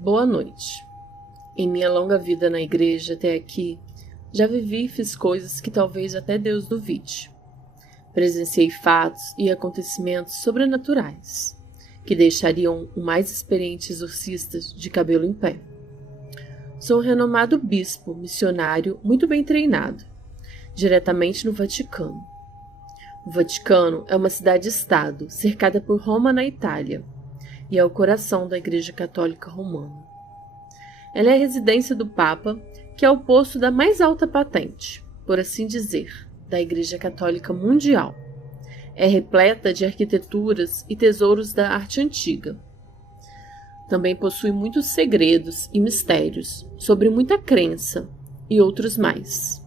Boa noite. Em minha longa vida na igreja até aqui, já vivi e fiz coisas que talvez até Deus duvide. Presenciei fatos e acontecimentos sobrenaturais, que deixariam o mais experiente exorcista de cabelo em pé. Sou um renomado bispo missionário muito bem treinado, diretamente no Vaticano. O Vaticano é uma cidade-estado cercada por Roma na Itália, e é o coração da Igreja Católica Romana. Ela é a residência do Papa, que é o posto da mais alta patente, por assim dizer, da Igreja Católica Mundial. É repleta de arquiteturas e tesouros da arte antiga. Também possui muitos segredos e mistérios sobre muita crença e outros mais.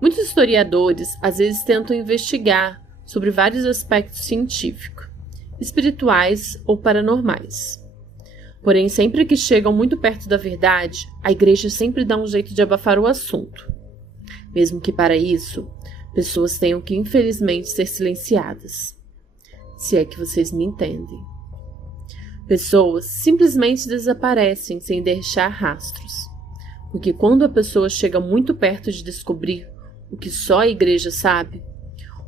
Muitos historiadores às vezes tentam investigar sobre vários aspectos científicos, espirituais ou paranormais. Porém, sempre que chegam muito perto da verdade, a igreja sempre dá um jeito de abafar o assunto. Mesmo que para isso, pessoas tenham que infelizmente ser silenciadas. Se é que vocês me entendem. Pessoas simplesmente desaparecem sem deixar rastros. Porque quando a pessoa chega muito perto de descobrir o que só a igreja sabe,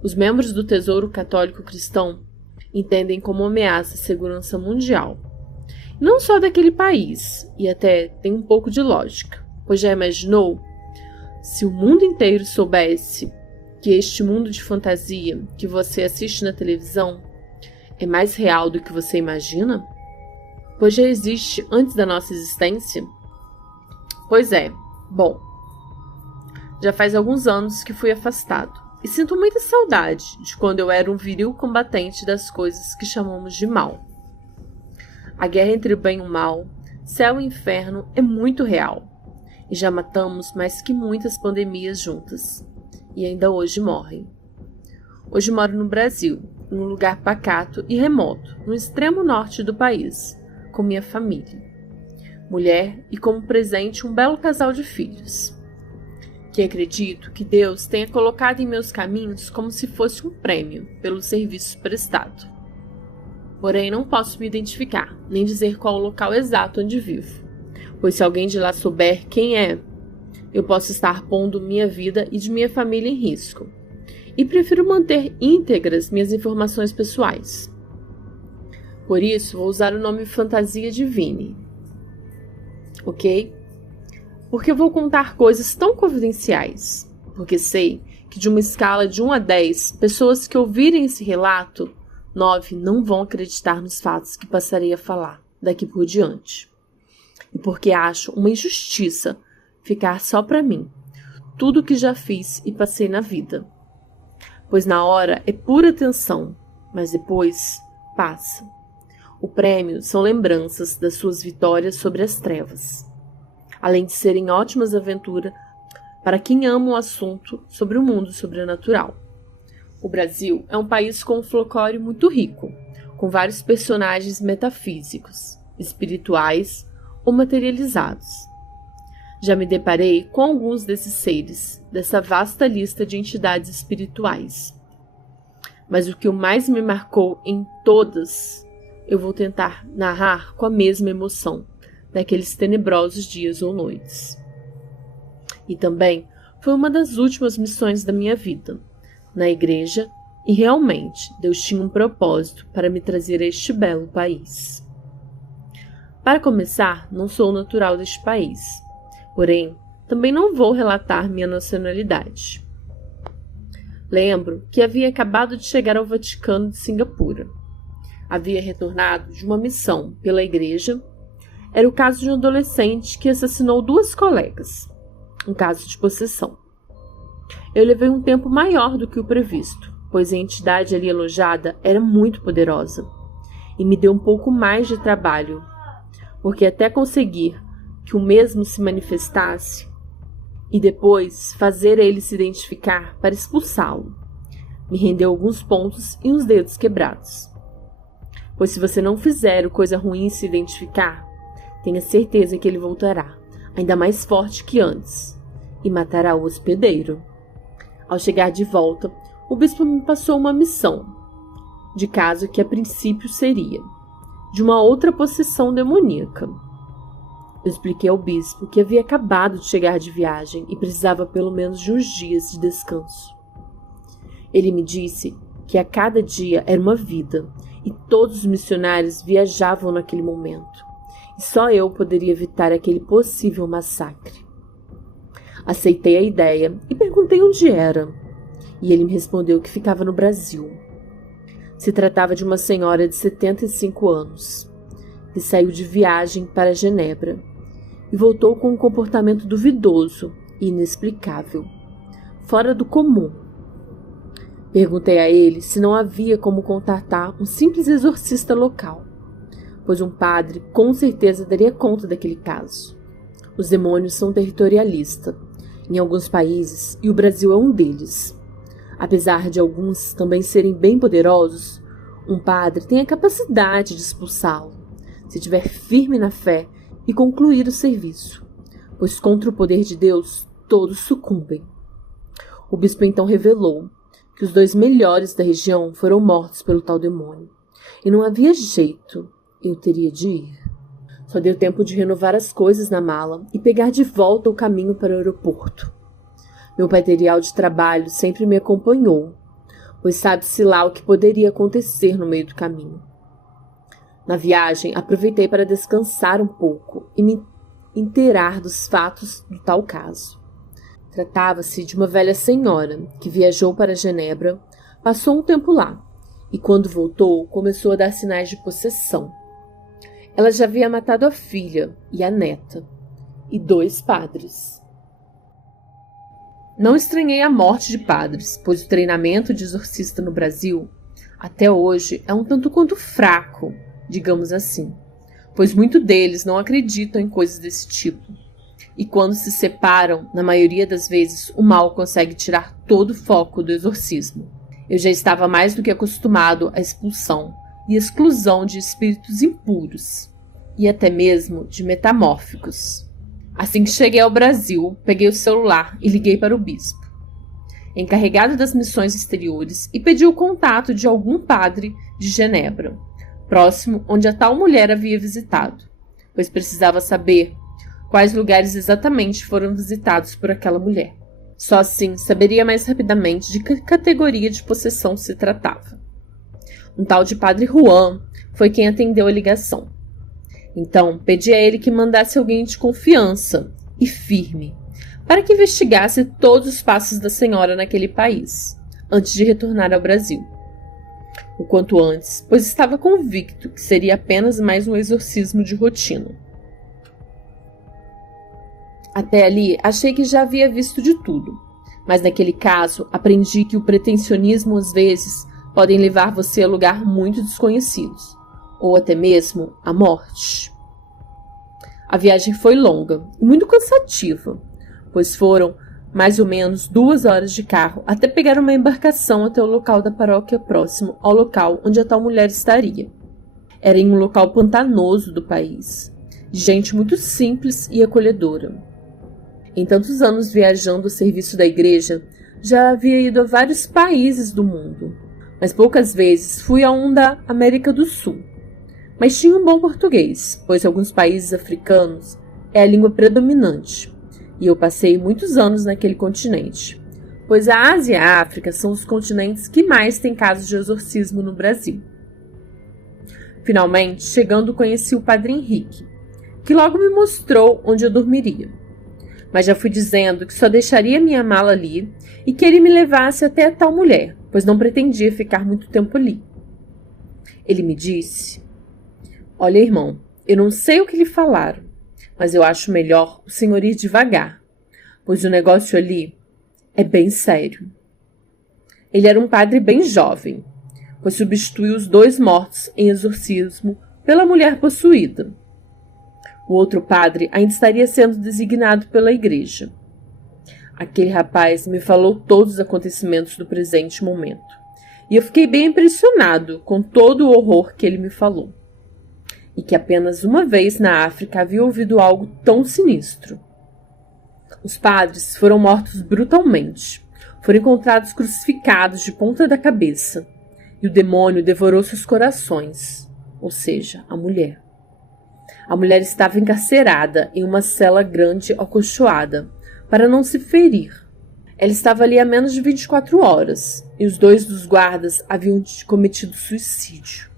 os membros do Tesouro Católico Cristão entendem como ameaça à segurança mundial. Não só daquele país, e até tem um pouco de lógica, pois já imaginou? Se o mundo inteiro soubesse que este mundo de fantasia que você assiste na televisão é mais real do que você imagina? Pois já existe antes da nossa existência? Pois é, bom, já faz alguns anos que fui afastado. E sinto muita saudade de quando eu era um viril combatente das coisas que chamamos de mal. A guerra entre o bem e o mal, céu e inferno é muito real. E já matamos mais que muitas pandemias juntas. E ainda hoje morrem. Hoje moro no Brasil, num lugar pacato e remoto, no extremo norte do país, com minha família. Mulher e como presente um belo casal de filhos. Que acredito que Deus tenha colocado em meus caminhos como se fosse um prêmio pelo serviço prestado. Porém, não posso me identificar, nem dizer qual o local exato onde vivo, pois se alguém de lá souber quem é, eu posso estar pondo minha vida e de minha família em risco, e prefiro manter íntegras minhas informações pessoais. Por isso, vou usar o nome Fantasia Divine, ok? Porque vou contar coisas tão confidenciais, porque sei que de uma escala de 1 a 10, pessoas que ouvirem esse relato, 9 não vão acreditar nos fatos que passarei a falar daqui por diante. E porque acho uma injustiça ficar só para mim tudo o que já fiz e passei na vida. Pois na hora é pura tensão, mas depois passa. O prêmio são lembranças das suas vitórias sobre as trevas. Além de serem ótimas aventuras para quem ama o assunto sobre o mundo sobrenatural. O Brasil é um país com um folclore muito rico, com vários personagens metafísicos, espirituais ou materializados. Já me deparei com alguns desses seres, dessa vasta lista de entidades espirituais. Mas o que mais me marcou em todas, eu vou tentar narrar com a mesma emoção, naqueles tenebrosos dias ou noites. E também foi uma das últimas missões da minha vida, na igreja, e realmente Deus tinha um propósito para me trazer a este belo país. Para começar, não sou natural deste país, porém, também não vou relatar minha nacionalidade. Lembro que havia acabado de chegar ao Vaticano de Singapura. Havia retornado de uma missão pela igreja. Era o caso de um adolescente que assassinou 2 colegas. Um caso de possessão. Eu levei um tempo maior do que o previsto, pois a entidade ali alojada era muito poderosa. E me deu um pouco mais de trabalho, porque até conseguir que o mesmo se manifestasse e depois fazer ele se identificar para expulsá-lo, me rendeu alguns pontos e uns dedos quebrados. Pois se você não fizer coisa ruim se identificar, tenha certeza que ele voltará, ainda mais forte que antes, e matará o hospedeiro. Ao chegar de volta, o bispo me passou uma missão, de caso que a princípio seria de uma outra possessão demoníaca. Eu expliquei ao bispo que havia acabado de chegar de viagem e precisava pelo menos de uns dias de descanso. Ele me disse que a cada dia era uma vida e todos os missionários viajavam naquele momento, e só eu poderia evitar aquele possível massacre. Aceitei a ideia e perguntei onde era, e ele me respondeu que ficava no Brasil. Se tratava de uma senhora de 75 anos, que saiu de viagem para Genebra e voltou com um comportamento duvidoso e inexplicável, fora do comum. Perguntei a ele se não havia como contatar um simples exorcista local, pois um padre com certeza daria conta daquele caso. Os demônios são territorialistas em alguns países e o Brasil é um deles. Apesar de alguns também serem bem poderosos, um padre tem a capacidade de expulsá-lo, se estiver firme na fé e concluir o serviço, pois contra o poder de Deus todos sucumbem. O bispo então revelou que os 2 melhores da região foram mortos pelo tal demônio, e não havia jeito, eu teria de ir. Só deu tempo de renovar as coisas na mala e pegar de volta o caminho para o aeroporto. Meu material de trabalho sempre me acompanhou, pois sabe-se lá o que poderia acontecer no meio do caminho. Na viagem, aproveitei para descansar um pouco e me inteirar dos fatos do tal caso. Tratava-se de uma velha senhora que viajou para Genebra, passou um tempo lá e, quando voltou, começou a dar sinais de possessão. Ela já havia matado a filha e a neta, e 2 padres. Não estranhei a morte de padres, pois o treinamento de exorcista no Brasil, até hoje, é um tanto quanto fraco, digamos assim, pois muitos deles não acreditam em coisas desse tipo. E quando se separam, na maioria das vezes, o mal consegue tirar todo o foco do exorcismo. Eu já estava mais do que acostumado à expulsão e exclusão de espíritos impuros, e até mesmo de metamórficos. Assim que cheguei ao Brasil, peguei o celular e liguei para o bispo, encarregado das missões exteriores, e pedi o contato de algum padre de Genebra, próximo onde a tal mulher havia visitado, pois precisava saber quais lugares exatamente foram visitados por aquela mulher. Só assim saberia mais rapidamente de que categoria de possessão se tratava. Um tal de Padre Juan foi quem atendeu a ligação. Então pedi a ele que mandasse alguém de confiança e firme, para que investigasse todos os passos da senhora naquele país, antes de retornar ao Brasil. O quanto antes, pois estava convicto que seria apenas mais um exorcismo de rotina. Até ali, achei que já havia visto de tudo, mas naquele caso, aprendi que o pretensionismo às vezes podem levar você a lugares muito desconhecidos, ou até mesmo à morte. A viagem foi longa e muito cansativa, pois foram mais ou menos 2 horas de carro até pegar uma embarcação até o local da paróquia próximo ao local onde a tal mulher estaria. Era em um local pantanoso do país, de gente muito simples e acolhedora. Em tantos anos viajando a serviço da igreja, já havia ido a vários países do mundo, mas poucas vezes fui a um da América do Sul. Mas tinha um bom português, pois alguns países africanos é a língua predominante, e eu passei muitos anos naquele continente, pois a Ásia e a África são os continentes que mais têm casos de exorcismo no Brasil. Finalmente, chegando, conheci o Padre Henrique, que logo me mostrou onde eu dormiria. Mas já fui dizendo que só deixaria minha mala ali e que ele me levasse até a tal mulher, pois não pretendia ficar muito tempo ali. Ele me disse: "Olha, irmão, eu não sei o que lhe falaram, mas eu acho melhor o senhor ir devagar, pois o negócio ali é bem sério." Ele era um padre bem jovem, pois substituiu os 2 mortos em exorcismo pela mulher possuída. O outro padre ainda estaria sendo designado pela igreja. Aquele rapaz me falou todos os acontecimentos do presente momento, e eu fiquei bem impressionado com todo o horror que ele me falou, e que apenas uma vez na África havia ouvido algo tão sinistro. Os padres foram mortos brutalmente, foram encontrados crucificados de ponta da cabeça, e o demônio devorou seus corações. ou seja, a mulher. A mulher estava encarcerada em uma cela grande acolchoada, para não se ferir. Ela estava ali há menos de 24 horas, e os 2 dos guardas haviam cometido suicídio.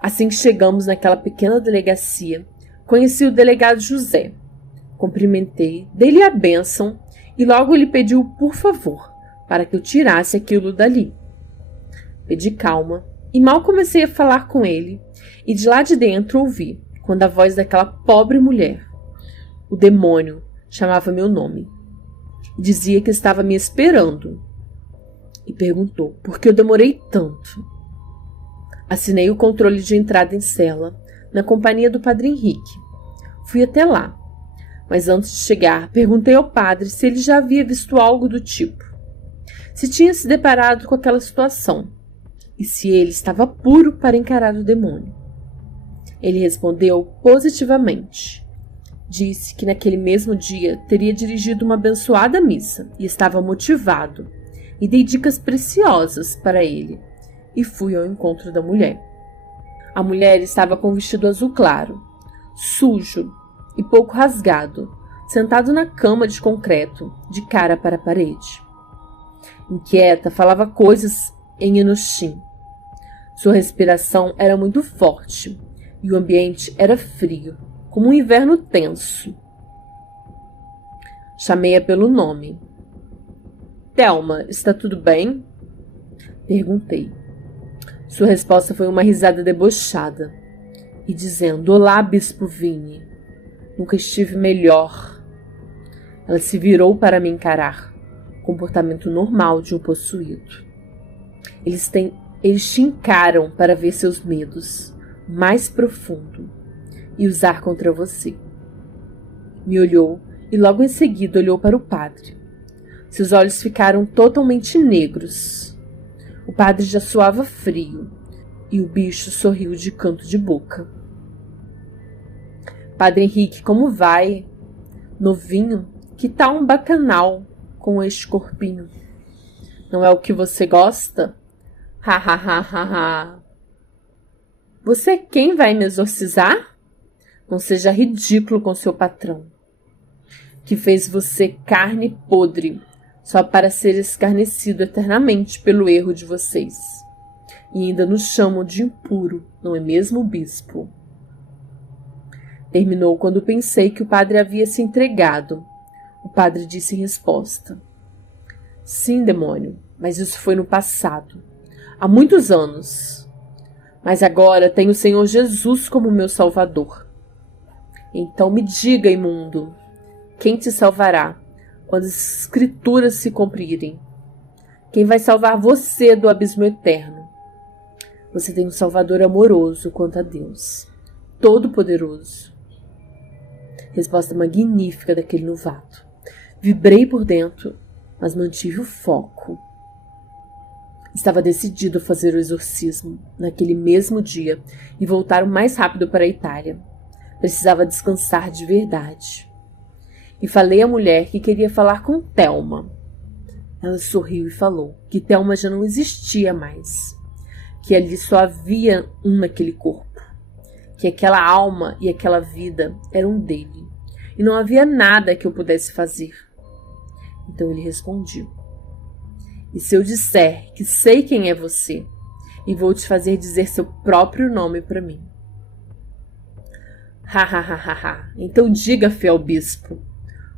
Assim que chegamos naquela pequena delegacia, conheci o delegado José. Cumprimentei, dei-lhe a bênção e logo lhe pediu por favor, para que eu tirasse aquilo dali. Pedi calma e mal comecei a falar com ele, e de lá de dentro ouvi, quando a voz daquela pobre mulher, o demônio, chamava meu nome. Dizia que estava me esperando e perguntou por que eu demorei tanto. Assinei o controle de entrada em cela, na companhia do padre Henrique. Fui até lá, mas antes de chegar, perguntei ao padre se ele já havia visto algo do tipo, se tinha se deparado com aquela situação e se ele estava puro para encarar o demônio. Ele respondeu positivamente. Disse que naquele mesmo dia teria dirigido uma abençoada missa e estava motivado, e dei dicas preciosas para ele, e fui ao encontro da mulher. A mulher estava com um vestido azul claro, sujo e pouco rasgado, sentado na cama de concreto, de cara para a parede. Inquieta, falava coisas em Enochim. Sua respiração era muito forte, e o ambiente era frio, como um inverno tenso. Chamei-a pelo nome. Thelma, está tudo bem? Perguntei. Sua resposta foi uma risada debochada, e dizendo, olá, Bispo Vini. Nunca estive melhor. Ela se virou para me encarar, comportamento normal de um possuído. Eles te encaram para ver seus medos mais profundo e usar contra você. Me olhou e logo em seguida olhou para o padre. Seus olhos ficaram totalmente negros. O padre já suava frio e o bicho sorriu de canto de boca. Padre Henrique, como vai? Novinho, que tal um bacanal com este corpinho? Não é o que você gosta? Ha ha ha ha ha. Você é quem vai me exorcizar? Não seja ridículo com seu patrão, que fez você carne podre, só para ser escarnecido eternamente pelo erro de vocês. E ainda nos chamam de impuro, não é mesmo, bispo? Terminou quando pensei que o padre havia se entregado. O padre disse em resposta, sim, demônio, mas isso foi no passado, há muitos anos. Mas agora tenho o Senhor Jesus como meu Salvador. Então me diga, imundo, quem te salvará quando as escrituras se cumprirem? Quem vai salvar você do abismo eterno? Você tem um Salvador amoroso quanto a Deus, todo-poderoso. Resposta magnífica daquele novato. Vibrei por dentro, mas mantive o foco. Estava decidido a fazer o exorcismo naquele mesmo dia e voltar o mais rápido para a Itália. Precisava descansar de verdade. E falei à mulher que queria falar com Thelma. Ela sorriu e falou que Thelma já não existia mais, que ali só havia um naquele corpo, que aquela alma e aquela vida eram dele, e não havia nada que eu pudesse fazer. Então ele respondiu, e se eu disser que sei quem é você, e vou te fazer dizer seu próprio nome para mim? Ha, ha, ha, ha, ha. Então diga, fiel bispo,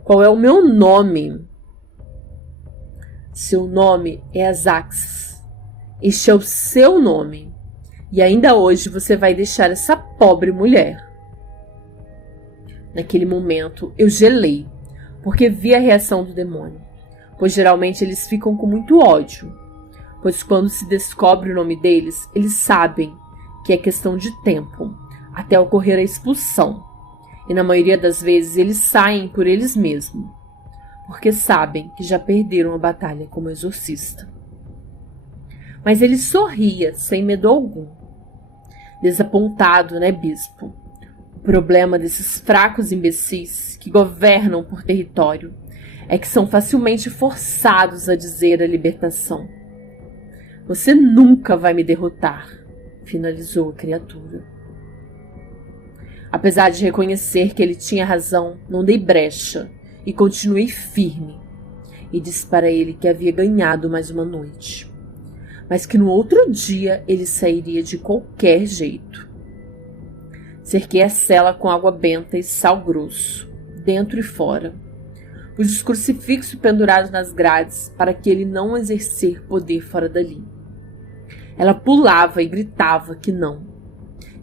qual é o meu nome? Seu nome é Azaxes. Este é o seu nome. E ainda hoje você vai deixar essa pobre mulher. Naquele momento eu gelei, porque vi a reação do demônio, pois geralmente eles ficam com muito ódio, pois quando se descobre o nome deles, eles sabem que é questão de tempo até ocorrer a expulsão, e na maioria das vezes eles saem por eles mesmos, porque sabem que já perderam a batalha como exorcista. Mas ele sorria sem medo algum. Desapontado, né, bispo? O problema desses fracos imbecis que governam por território é que são facilmente forçados a dizer a libertação. Você nunca vai me derrotar, finalizou a criatura. Apesar de reconhecer que ele tinha razão, não dei brecha e continuei firme. E disse para ele que havia ganhado mais uma noite, mas que no outro dia ele sairia de qualquer jeito. Cerquei a cela com água benta e sal grosso, dentro e fora. Pus os crucifixos pendurados nas grades para que ele não exercer poder fora dali. Ela pulava e gritava que não,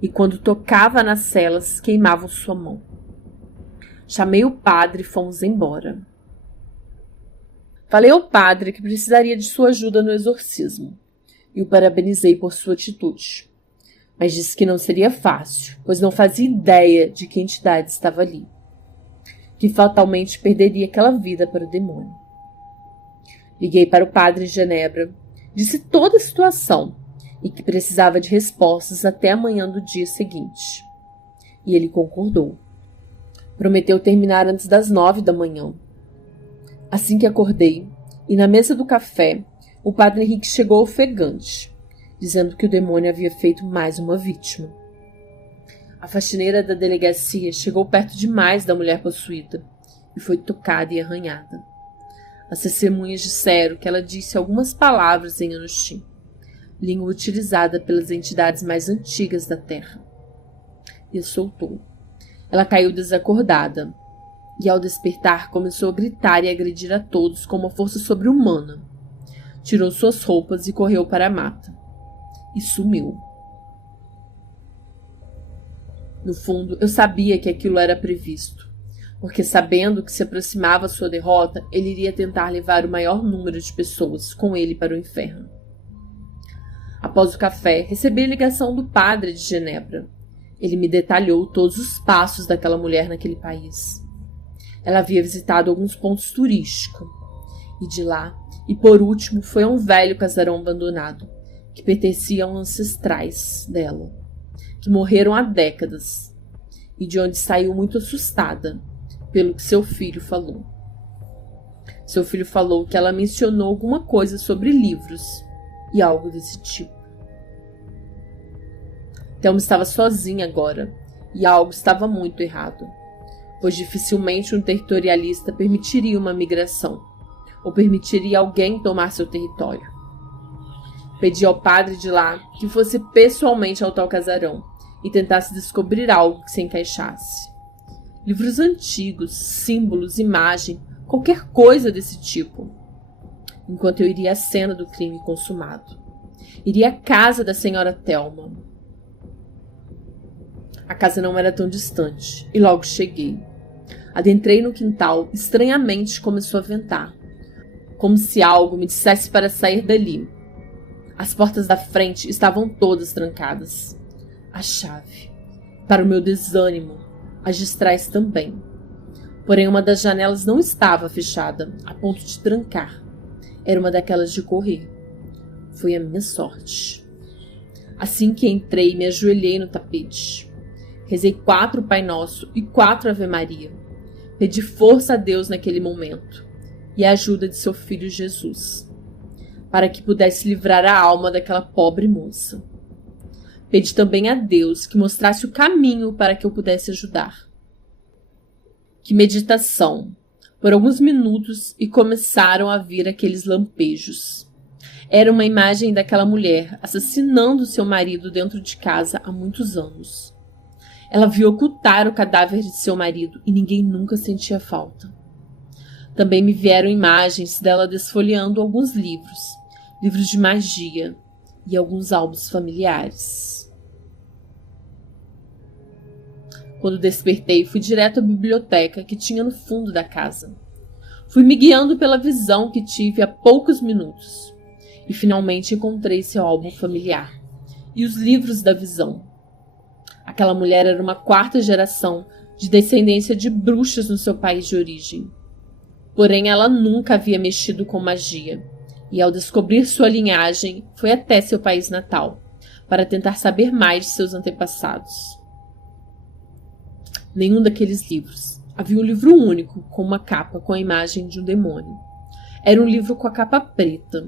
e quando tocava nas celas, queimavam sua mão. Chamei o padre e fomos embora. Falei ao padre que precisaria de sua ajuda no exorcismo e o parabenizei por sua atitude, mas disse que não seria fácil, pois não fazia ideia de que entidade estava ali, que fatalmente perderia aquela vida para o demônio. Liguei para o padre de Genebra, disse toda a situação e que precisava de respostas até amanhã do dia seguinte. E ele concordou. Prometeu terminar antes das 9 da manhã. Assim que acordei, e na mesa do café, o padre Henrique chegou ofegante, dizendo que o demônio havia feito mais uma vítima. A faxineira da delegacia chegou perto demais da mulher possuída e foi tocada e arranhada. As testemunhas disseram que ela disse algumas palavras em Anushim, língua utilizada pelas entidades mais antigas da Terra, e a soltou. Ela caiu desacordada, e ao despertar começou a gritar e agredir a todos com uma força sobre-humana. Tirou suas roupas e correu para a mata. E sumiu. No fundo, eu sabia que aquilo era previsto, porque sabendo que se aproximava sua derrota, ele iria tentar levar o maior número de pessoas com ele para o inferno. Após o café, recebi a ligação do padre de Genebra. Ele me detalhou todos os passos daquela mulher naquele país. Ela havia visitado alguns pontos turísticos, e de lá, e por último, foi a um velho casarão abandonado, que pertencia a uns ancestrais dela, que morreram há décadas, e de onde saiu muito assustada, pelo que seu filho falou. Seu filho falou que ela mencionou alguma coisa sobre livros, e algo desse tipo. Thelma estava sozinha agora, e algo estava muito errado, pois dificilmente um territorialista permitiria uma migração, ou permitiria alguém tomar seu território. Pedi ao padre de lá que fosse pessoalmente ao tal casarão e tentasse descobrir algo que se encaixasse. Livros antigos, símbolos, imagem, qualquer coisa desse tipo. Enquanto eu iria à cena do crime consumado. Iria à casa da senhora Thelma. A casa não era tão distante, e logo cheguei. Adentrei no quintal, estranhamente começou a ventar, como se algo me dissesse para sair dali. As portas da frente estavam todas trancadas. A chave. Para o meu desânimo, as de trás também. Porém, uma das janelas não estava fechada, a ponto de trancar. Era uma daquelas de correr. Foi a minha sorte. Assim que entrei, me ajoelhei no tapete. Rezei 4 Pai Nosso e 4 Ave Maria. Pedi força a Deus naquele momento e a ajuda de seu filho Jesus, para que pudesse livrar a alma daquela pobre moça. Pedi também a Deus que mostrasse o caminho para que eu pudesse ajudar. Que meditação! Por alguns minutos e começaram a vir aqueles lampejos. Era uma imagem daquela mulher assassinando seu marido dentro de casa há muitos anos. Ela viu ocultar o cadáver de seu marido e ninguém nunca sentia falta. Também me vieram imagens dela desfolheando alguns livros, livros de magia e alguns álbuns familiares. Quando despertei, fui direto à biblioteca que tinha no fundo da casa. Fui me guiando pela visão que tive há poucos minutos e finalmente encontrei seu álbum familiar e os livros da visão. Aquela mulher era uma 4ª geração de descendência de bruxas no seu país de origem. Porém, ela nunca havia mexido com magia, e ao descobrir sua linhagem, foi até seu país natal, para tentar saber mais de seus antepassados. Nenhum daqueles livros. Havia um livro único, com uma capa com a imagem de um demônio. Era um livro com a capa preta.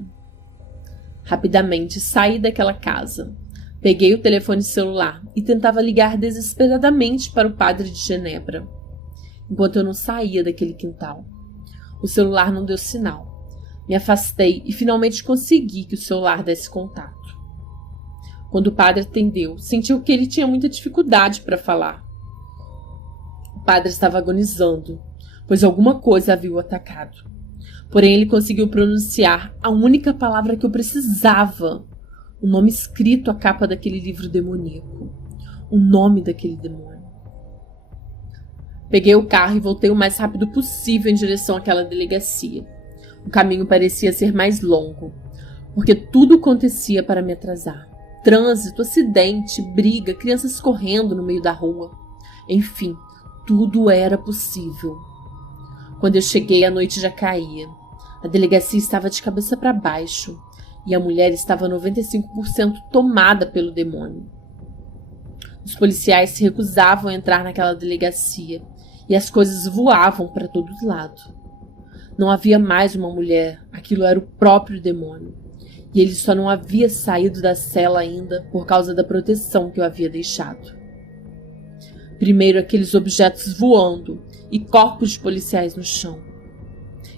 Rapidamente saí daquela casa. Peguei o telefone celular e tentava ligar desesperadamente para o padre de Genebra, enquanto eu não saía daquele quintal. O celular não deu sinal. Me afastei e finalmente consegui que o celular desse contato. Quando o padre atendeu, sentiu que ele tinha muita dificuldade para falar. O padre estava agonizando, pois alguma coisa havia o atacado. Porém, ele conseguiu pronunciar a única palavra que eu precisava. O nome escrito à capa daquele livro demoníaco. O nome daquele demônio. Peguei o carro e voltei o mais rápido possível em direção àquela delegacia. O caminho parecia ser mais longo, porque tudo acontecia para me atrasar. Trânsito, acidente, briga, crianças correndo no meio da rua. Enfim, tudo era possível. Quando eu cheguei, a noite já caía. A delegacia estava de cabeça para baixo e a mulher estava 95% tomada pelo demônio. Os policiais se recusavam a entrar naquela delegacia e as coisas voavam para todo lado. Não havia mais uma mulher, aquilo era o próprio demônio. E ele só não havia saído da cela ainda por causa da proteção que eu havia deixado. Primeiro aqueles objetos voando e corpos de policiais no chão.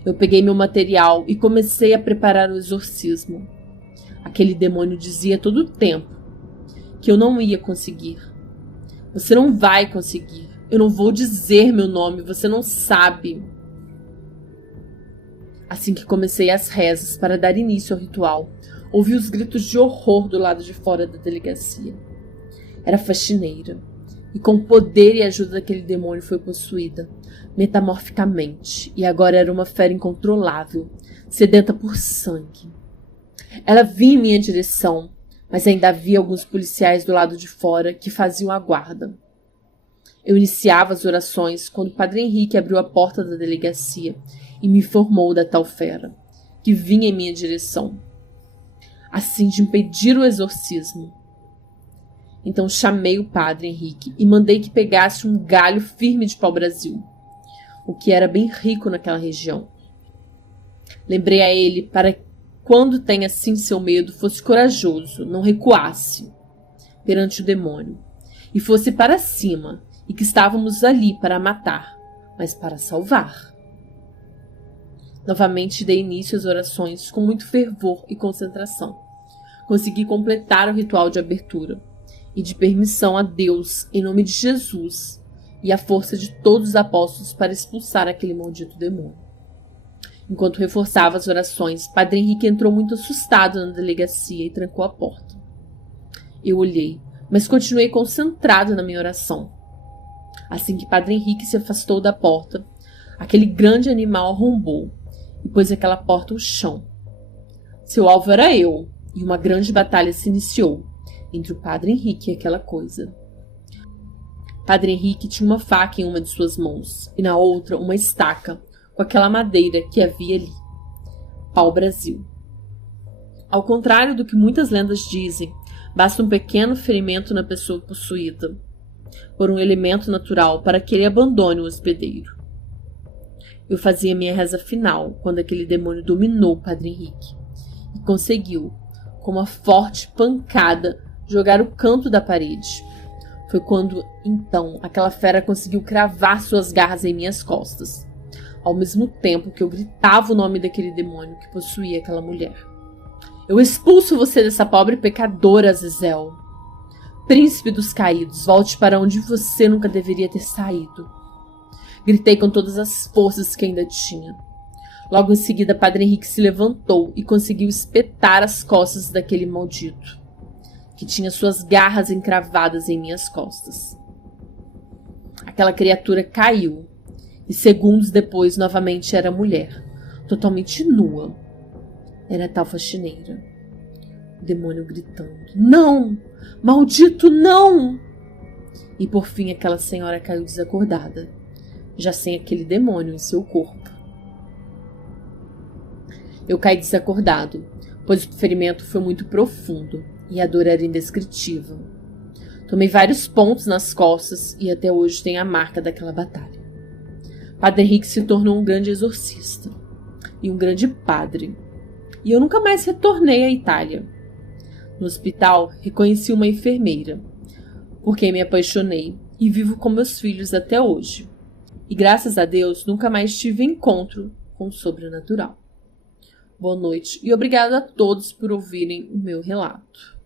Eu peguei meu material e comecei a preparar o exorcismo. Aquele demônio dizia todo o tempo que eu não ia conseguir. Você não vai conseguir. Eu não vou dizer meu nome, você não sabe. Assim que comecei as rezas para dar início ao ritual, ouvi os gritos de horror do lado de fora da delegacia. Era faxineira, e com o poder e ajuda daquele demônio foi possuída, metamorficamente, e agora era uma fera incontrolável, sedenta por sangue. Ela vinha em minha direção, mas ainda havia alguns policiais do lado de fora que faziam a guarda. Eu iniciava as orações quando o Padre Henrique abriu a porta da delegacia e me informou da tal fera, que vinha em minha direção, assim de impedir o exorcismo. Então chamei o Padre Henrique e mandei que pegasse um galho firme de pau-brasil, o que era bem rico naquela região. Lembrei a ele para quando tem assim seu medo, fosse corajoso, não recuasse perante o demônio, e fosse para cima, e que estávamos ali para matar, mas para salvar. Novamente dei início às orações com muito fervor e concentração. Consegui completar o ritual de abertura e de permissão a Deus, em nome de Jesus, e a força de todos os apóstolos para expulsar aquele maldito demônio. Enquanto reforçava as orações, Padre Henrique entrou muito assustado na delegacia e trancou a porta. Eu olhei, mas continuei concentrado na minha oração. Assim que Padre Henrique se afastou da porta, aquele grande animal arrombou e pôs aquela porta ao chão. Seu alvo era eu, e uma grande batalha se iniciou entre o Padre Henrique e aquela coisa. Padre Henrique tinha uma faca em uma de suas mãos e na outra uma estaca com aquela madeira que havia ali. Pau-brasil. Ao contrário do que muitas lendas dizem, basta um pequeno ferimento na pessoa possuída por um elemento natural para que ele abandone o hospedeiro. Eu fazia minha reza final quando aquele demônio dominou o Padre Henrique e conseguiu, com uma forte pancada, jogar o canto da parede. Foi quando, então, aquela fera conseguiu cravar suas garras em minhas costas, ao mesmo tempo que eu gritava o nome daquele demônio que possuía aquela mulher. Eu expulso você dessa pobre pecadora, Azazel. Príncipe dos caídos, volte para onde você nunca deveria ter saído. Gritei com todas as forças que ainda tinha. Logo em seguida, Padre Henrique se levantou e conseguiu espetar as costas daquele maldito, que tinha suas garras encravadas em minhas costas. Aquela criatura caiu, e segundos depois novamente era mulher, totalmente nua. Era a tal faxineira. O demônio gritando: "Não! Maldito, não!" E por fim aquela senhora caiu desacordada, já sem aquele demônio em seu corpo. Eu caí desacordado, pois o ferimento foi muito profundo e a dor era indescritível. Tomei vários pontos nas costas e até hoje tenho a marca daquela batalha. Padre Henrique se tornou um grande exorcista e um grande padre, e eu nunca mais retornei à Itália. No hospital, reconheci uma enfermeira, por quem me apaixonei e vivo com meus filhos até hoje. E graças a Deus nunca mais tive encontro com o sobrenatural. Boa noite e obrigado a todos por ouvirem o meu relato.